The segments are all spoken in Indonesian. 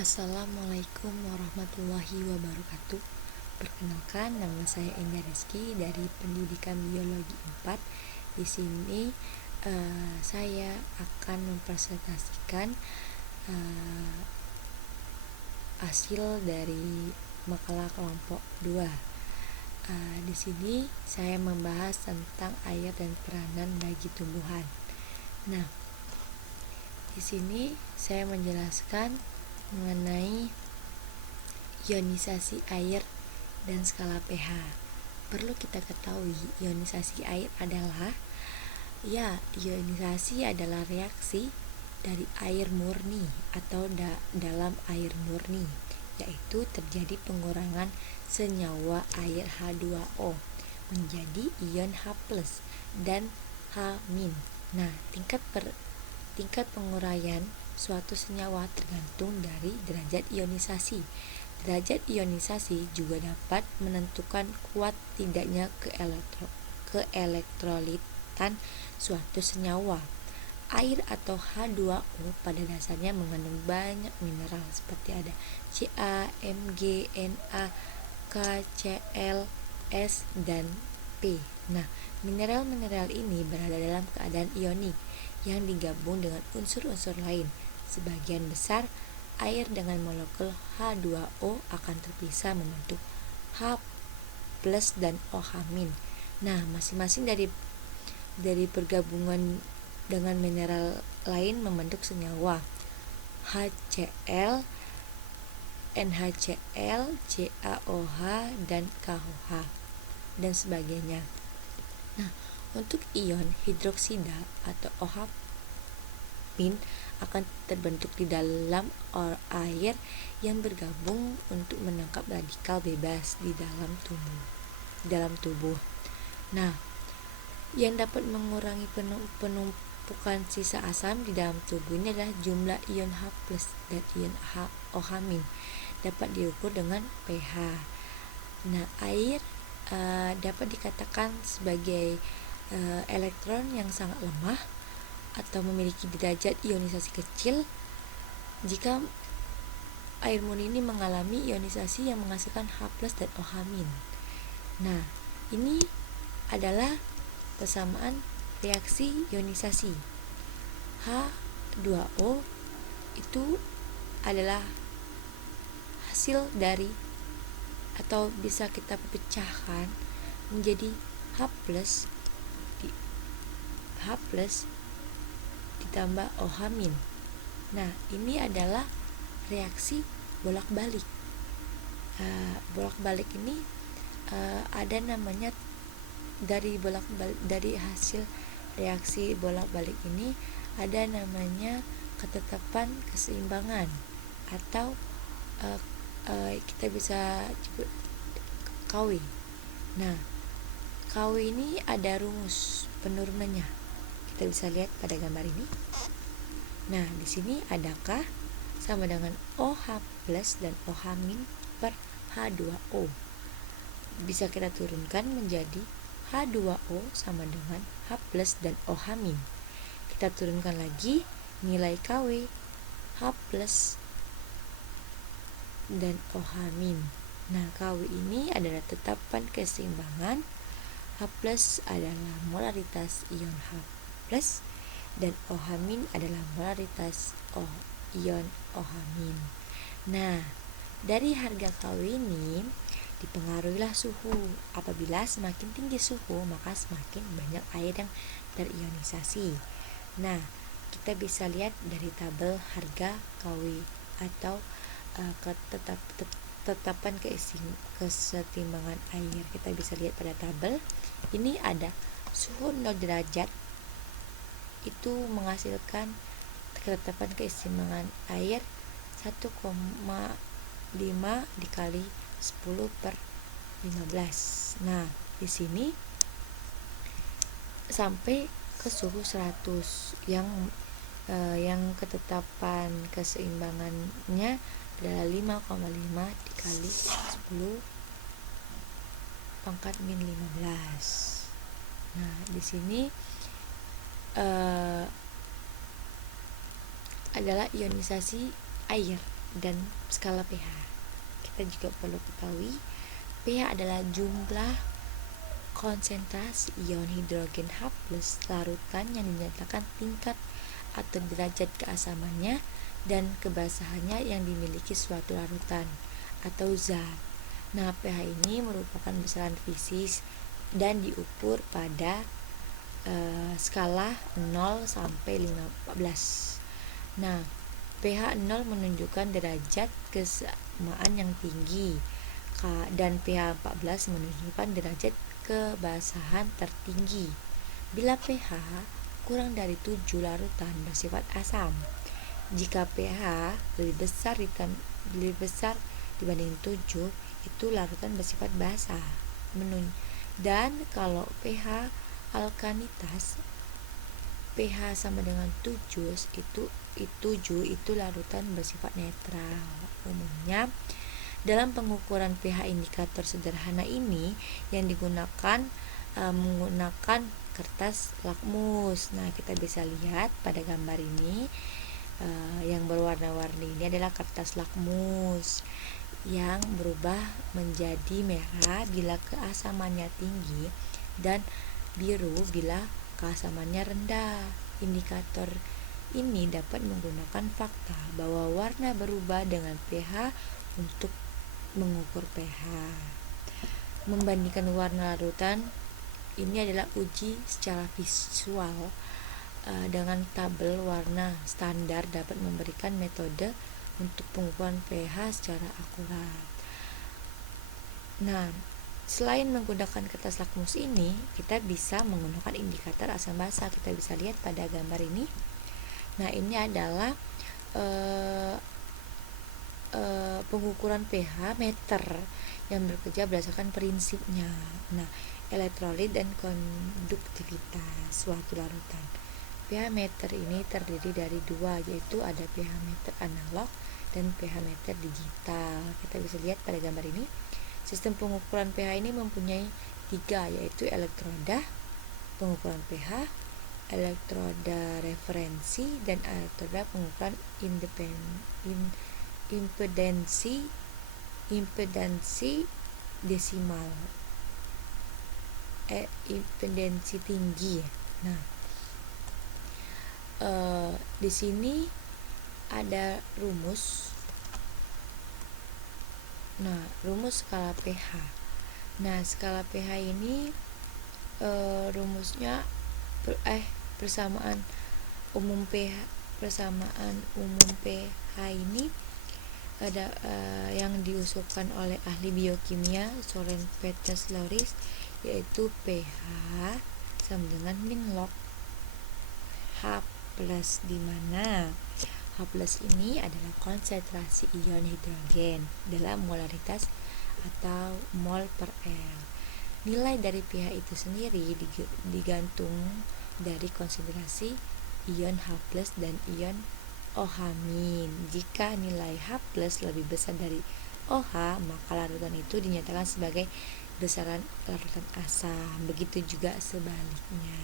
Assalamualaikum warahmatullahi wabarakatuh. Perkenalkan, nama saya Endah Rizky dari Pendidikan Biologi 4. Di sini saya akan mempresentasikan hasil dari makalah kelompok 2. Di sini saya membahas tentang air dan peranan bagi tumbuhan. Nah, di sini saya menjelaskan mengenai ionisasi air dan skala pH. Perlu kita ketahui, ionisasi air adalah ionisasi adalah reaksi dari air murni atau dalam air murni, yaitu terjadi pengurangan senyawa air H2O menjadi ion H+ dan H-. Nah, tingkat penguraian suatu senyawa tergantung dari derajat ionisasi. Derajat ionisasi juga dapat menentukan kuat tidaknya keelektrolitan suatu senyawa. Air atau H2O pada dasarnya mengandung banyak mineral seperti ada Ca, Mg, Na, K, Cl, S, dan P. Nah, mineral-mineral ini berada dalam keadaan ionik yang digabung dengan unsur-unsur lain. Sebagian besar air dengan molekul H2O akan terpisah membentuk H+ dan OH-. Nah, masing-masing dari pergabungan dengan mineral lain membentuk senyawa HCl, NaCl, CaOH, dan KOH, dan sebagainya. Nah, untuk ion hidroksida atau OH- akan terbentuk di dalam air yang bergabung untuk menangkap radikal bebas di dalam tubuh. Nah, yang dapat mengurangi penumpukan sisa asam di dalam tubuh ini adalah jumlah ion H+ dan ion OH- dapat diukur dengan pH. Nah, air dapat dikatakan sebagai elektron yang sangat lemah atau memiliki derajat ionisasi kecil jika air murni ini mengalami ionisasi yang menghasilkan H+ dan OH-. Nah, ini adalah persamaan reaksi ionisasi. H2O itu adalah hasil dari atau bisa kita pecahkan menjadi H+ ditambah OH-. Nah, ini adalah reaksi bolak-balik. Bolak-balik ini ada namanya dari hasil reaksi bolak-balik ini ada namanya ketetapan keseimbangan atau kita bisa sebut KW. Nah, KW ini ada rumus penurunannya. Kita bisa lihat pada gambar ini. Nah, di sini ada K sama dengan OH+ dan OH- per H2O. Bisa kita turunkan menjadi H2O sama dengan H+ dan OH-. Kita turunkan lagi nilai KW, H+ dan OH-. Nah, KW ini adalah tetapan keseimbangan. H+ adalah molaritas ion H+ dan OH- adalah molaritas ion OH-. Nah, dari harga KW ini dipengaruhilah suhu. Apabila semakin tinggi suhu, maka semakin banyak air yang terionisasi. Nah, kita bisa lihat dari tabel harga KW atau tetapan kesetimbangan air. Kita bisa lihat pada tabel ini ada suhu 0 derajat itu menghasilkan ketetapan keseimbangan air 1,5 dikali 10/15. Nah, di sini sampai ke suhu 100 yang ketetapan keseimbangannya adalah 5,5 dikali 10 pangkat min 15. Nah, di sini adalah ionisasi air. dan skala pH. Kita juga perlu ketahui pH adalah jumlah konsentrasi ion hidrogen H+ larutan yang dinyatakan tingkat atau derajat keasamannya dan kebasahannya yang dimiliki suatu larutan atau zat. Nah, pH ini merupakan besaran fisis dan diukur pada skala 0 sampai 14. Nah, pH 0 menunjukkan derajat kesamaan yang tinggi dan pH 14 menunjukkan derajat kebasahan tertinggi. Bila pH kurang dari 7, larutan bersifat asam. Jika pH lebih besar dibanding 7, itu larutan bersifat basa. Dan kalau pH alkalitas pH sama dengan 7 itu larutan bersifat netral. Umumnya dalam pengukuran pH indikator sederhana ini yang digunakan menggunakan kertas lakmus. Nah, kita bisa lihat pada gambar ini yang berwarna-warni ini adalah kertas lakmus yang berubah menjadi merah bila keasamannya tinggi dan biru bila keasamannya rendah. Indikator ini dapat menggunakan fakta bahwa warna berubah dengan pH untuk mengukur pH. Membandingkan warna larutan ini adalah uji secara visual dengan tabel warna standar dapat memberikan metode untuk pengukuran pH secara akurat. Nah, selain menggunakan kertas lakmus ini, kita bisa menggunakan indikator asam basa. Kita bisa lihat pada gambar ini. Nah, ini adalah pengukuran pH meter yang bekerja berdasarkan prinsipnya. Nah, elektrolit dan konduktivitas suatu larutan. pH meter ini terdiri dari dua, yaitu ada pH meter analog dan pH meter digital. Kita bisa lihat pada gambar ini. Sistem pengukuran pH ini mempunyai 3, yaitu elektroda pengukuran pH, elektroda referensi, dan elektroda pengukuran impedansi desimal, impedansi tinggi. Nah, di sini ada rumus. Nah, rumus skala pH. Nah, skala pH ini rumusnya persamaan umum pH ini ada yang diusulkan oleh ahli biokimia Soren Peters Lauris, yaitu pH sama dengan min log H+, di mana H+ ini adalah konsentrasi ion hidrogen dalam molaritas atau mol per L. Nilai dari pH itu sendiri digantung dari konsentrasi ion H+ dan ion OH-. Jika nilai H+ lebih besar dari OH, maka larutan itu dinyatakan sebagai besaran larutan asam. Begitu juga sebaliknya.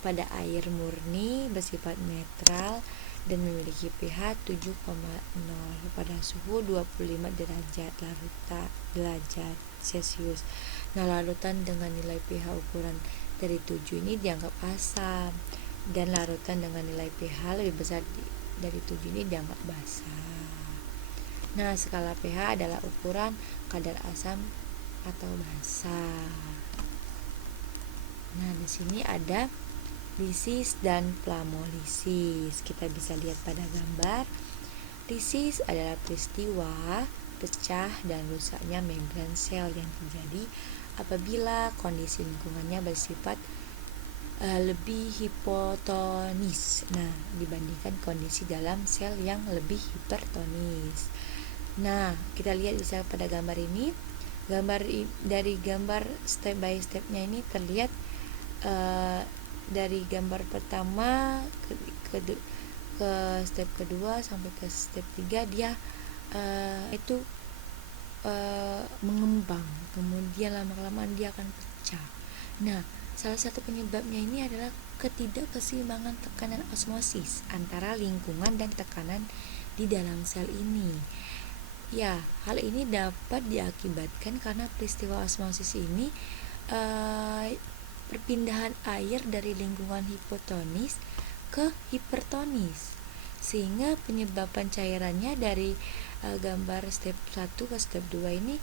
Pada air murni bersifat netral dan memiliki pH 7,0 pada suhu 25 derajat Celcius. Nah, larutan dengan nilai pH ukuran dari 7 ini dianggap asam, dan larutan dengan nilai pH lebih besar dari 7 ini dianggap basa. Nah, skala pH adalah ukuran kadar asam atau basa. Nah, di sini ada lisis dan plasmolisis. Kita bisa lihat pada gambar. Lisis adalah peristiwa pecah dan rusaknya membran sel yang terjadi apabila kondisi lingkungannya bersifat lebih hipotonis, dibandingkan kondisi dalam sel yang lebih hipertonis. Nah, kita lihat bisa pada gambar ini. Dari gambar step by stepnya ini terlihat dari gambar pertama ke step kedua sampai ke step 3 dia itu mengembang, kemudian lama-kelamaan dia akan pecah. Nah, salah satu penyebabnya ini adalah ketidakkeseimbangan tekanan osmosis antara lingkungan dan tekanan di dalam sel ini. Ya, hal ini dapat diakibatkan karena peristiwa osmosis ini perpindahan air dari lingkungan hipotonis ke hipertonis, sehingga penyebabkan cairannya dari gambar step 1 ke step 2 ini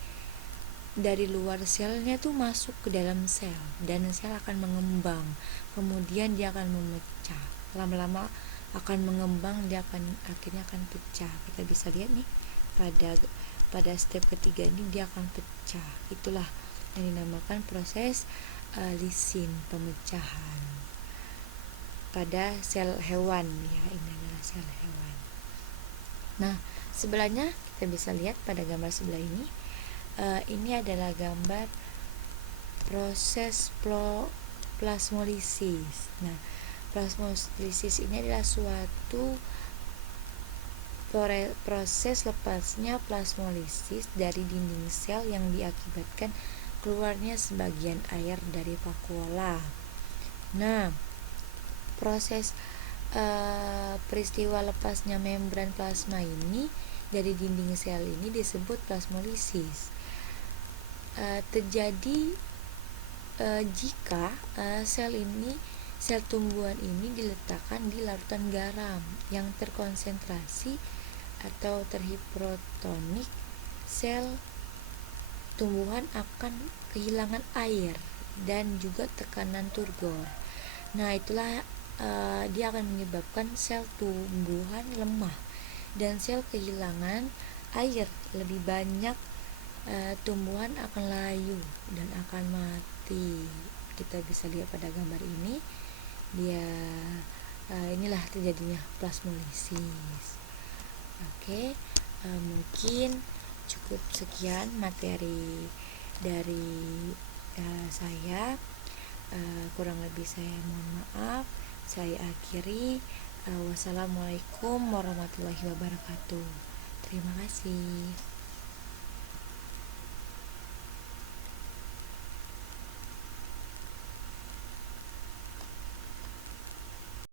dari luar selnya tuh masuk ke dalam sel, dan sel akan mengembang, kemudian dia akan memecah, lama-lama akan mengembang, dia akhirnya akan pecah. Kita bisa lihat nih pada step ketiga ini dia akan pecah. Itulah yang dinamakan proses lisin, pemecahan pada sel hewan ya. Ini adalah sel hewan. Nah, sebelahnya kita bisa lihat pada gambar sebelah ini adalah gambar proses plasmolisis. Nah, plasmolisis ini adalah suatu proses lepasnya plasmolisis dari dinding sel yang diakibatkan keluarnya sebagian air dari vakuola. Nah, proses peristiwa lepasnya membran plasma ini dari dinding sel ini disebut plasmolisis. Terjadi jika sel tumbuhan ini diletakkan di larutan garam yang terkonsentrasi atau terhipertonik, sel tumbuhan akan kehilangan air dan juga tekanan turgor. Nah, itulah dia akan menyebabkan sel tumbuhan lemah dan sel kehilangan air lebih banyak. Tumbuhan akan layu dan akan mati. Kita bisa lihat pada gambar ini, inilah terjadinya plasmolisis. Oke, mungkin cukup sekian materi dari saya. Kurang lebih saya mohon maaf. Saya akhiri. Wassalamualaikum warahmatullahi wabarakatuh. Terima kasih.